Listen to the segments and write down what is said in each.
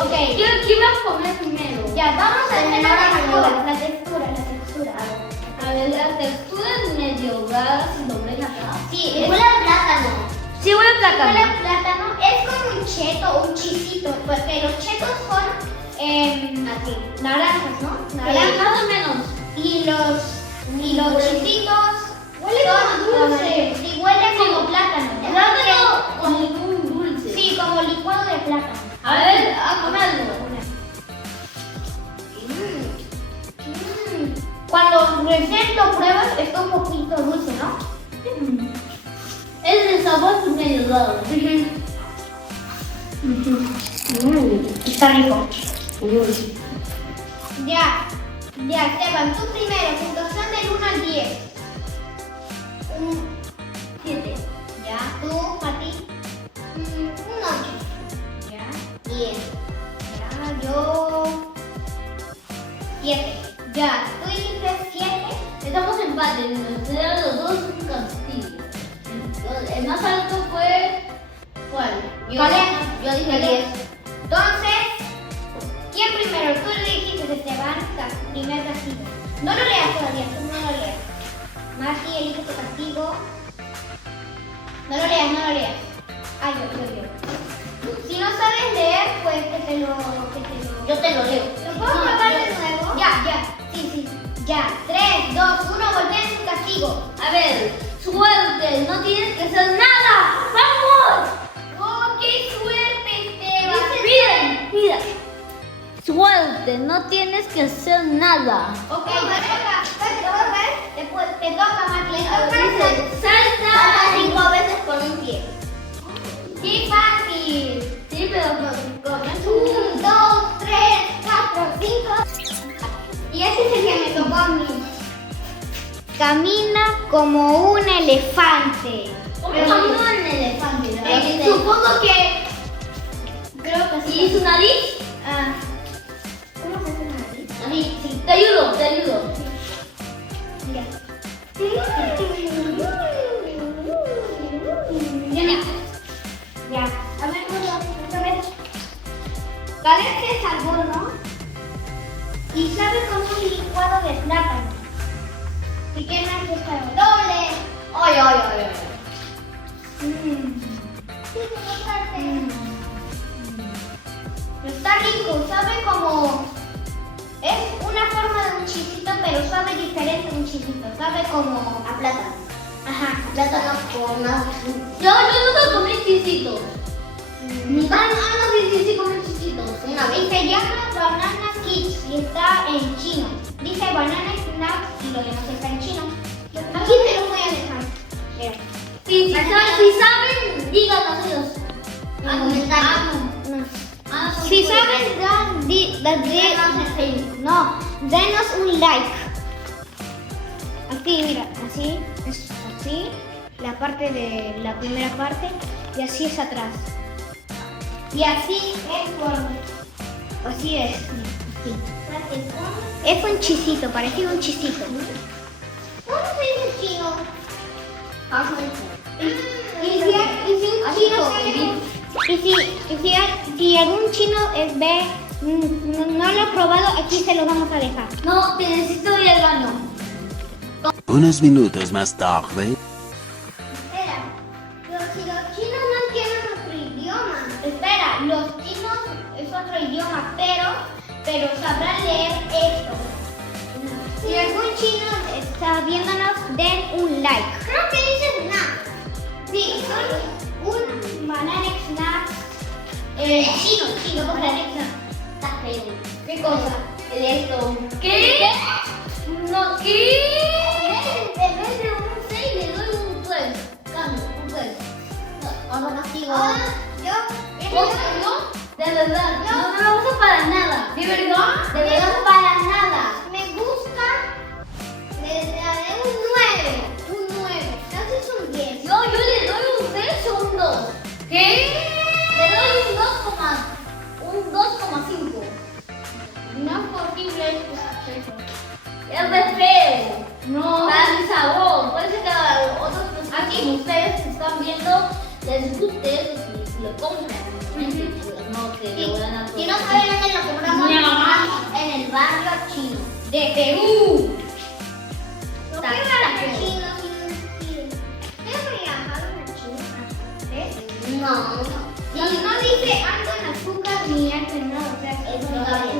Ok. ¿Qué vas a comer primero? Ya, vamos a hacer la textura. ahora. La textura. A ver, la textura es medio rara si lo ven acá. Sí, Huele a plátano. Sí, huele a huele plátano. a plátano. Es como un cheto, un chisito. Porque los chetos son Así. naranjas, ¿no? Más o menos. Y los chisitos Huele son como dulce. Sí, huele como plátano. Plátano con un dulce. Sí, como licuado de plátano. A ver, a comerlo. Cuando recién lo pruebas está un poquito dulce, ¿no? Es el sabor medio raro. Está rico. Ya, Esteban, tú primero, puntuación del 1 al 10. 7. Ya, tú, Pati. Un 8. Ya, 10. ya, yo. 7. Ya, tú dijiste 7. Estamos en empate, nos los dos un castigo. El más alto fue. ¿Cuál? Yo dije 10. Entonces, ¿quién primero? Tú le dijiste, Esteban, primer castigo. No lo leas todavía, tú no lo leas. Marti, elige tu castigo. No lo leas. Ah, yo. Si no sabes leer, pues que te lo... Yo te lo leo. ¿Lo puedo probar de nuevo? Ya. Sí. Ya. 3, 2, 1, volteen su castigo. A ver, suerte, no tienes que hacer nada. ¡Vamos! ¡Oh, qué suerte, Esteban! Mira. Suerte, no tienes que hacer nada. Ok, te toca, Marti. Dice, salta. Salta 5 veces con un pie. ¡Qué fácil! Sí, pero comes 1, 2, 3, 4, 5. Y ese es el que me tocó a mí. Camina como un elefante. ¿Cómo camina un elefante? Supongo que... Creo que ¿Y su nariz? Ah, ¿cómo se hace una nariz? Así, sí. Te ayudo. Mira. Ya. A ver, otra vez. Caleb se salvó, ¿no? Y sabe como un licuado de plátano. ¿Y qué más está? ¡Doble! Ay. Sí, como parte. Está rico, sabe como... Es una forma de un chisito, pero sabe diferente de un chisito. Sabe como... A plátano. Ajá. Plátano con más. Yo no comí chisitos. Mi No, sí, comí chisitos. Una Y vez. se llama Banana Kids y está en chino. Dice Banana Snacks y lo demás está en chino. Aquí te lo voy a dejar. Mira. Si saben, díganos ellos. Si saben, denos un like. Así, mira, así, es así, la parte de la primera parte y así es atrás. Y así es por... Así es. Así. Es un chisito, parece un chisito. ¿Cómo se dice chino? Si algún chino no lo ha probado, aquí se lo vamos a dejar. No, te necesito ir al baño. Unos minutos más tarde. Espera, si los chinos no entienden nuestro idioma. Espera, los chinos es otro idioma, pero sabrán leer esto. Si algún chino está viéndonos, den un like. Creo que dice nada. Sí, son un banana snack chino, banana snack. Está feo. ¿Qué cosa? Esto. ¿Qué? No, ¿qué? En vez de un 6 le doy un 3. Cambio, un 3. Otro castigo. ¿No? De verdad, no me gusta para nada. ¿De verdad? De verdad, para nada. Me gusta. Le daré un 9. Casi es un 10. Yo le doy un 3 o un 2. ¿Qué? Le doy un 2,5. No es posible. Es de feo. No. Para mi sabor. Puede ser que a otros que ustedes que están viendo les guste eso sí. lo compran. No, que Sí. lo van a Si no saben dónde lo compramos, Mi mamá. en el barrio chino. De Perú. ¿Por Está- qué está barrio feo. chino? ¿Ustedes viajaron a China? ¿Ves? No. No dice alto en azúcar ni alto en nada, o sea, Es es un labio.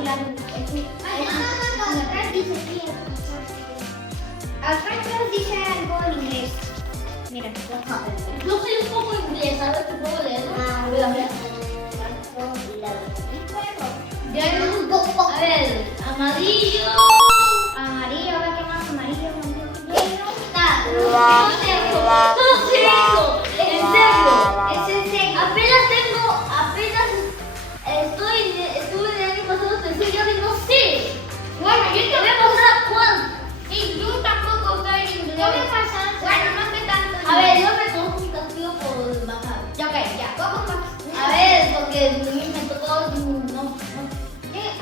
atrás dice sí. Atrás dice algo en inglés. Mira. Yo soy un poco inglés, a ver si puedo leerlo. A ver, amarillo. Amarillo, a ver qué más amarillo, negro. No sé eso. En serio. Es en serio. Apenas estuve en el año pasado tercero y no sé. Bueno, yo Te voy a mostrar cuánto. y yo tampoco soy inglés. ¿Qué me pasa? Bueno, no sé tanto. A ver, yo me conozco un castigo por bajar. Ya, ok, ya, vamos más. A ver, porque me tocó. No.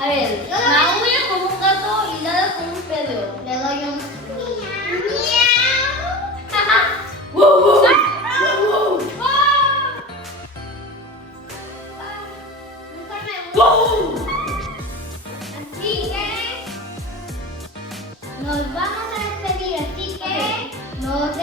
A ver, maúlla como un gato y ladra como un perro. Le doy un Así que nos vamos a despedir, así que nos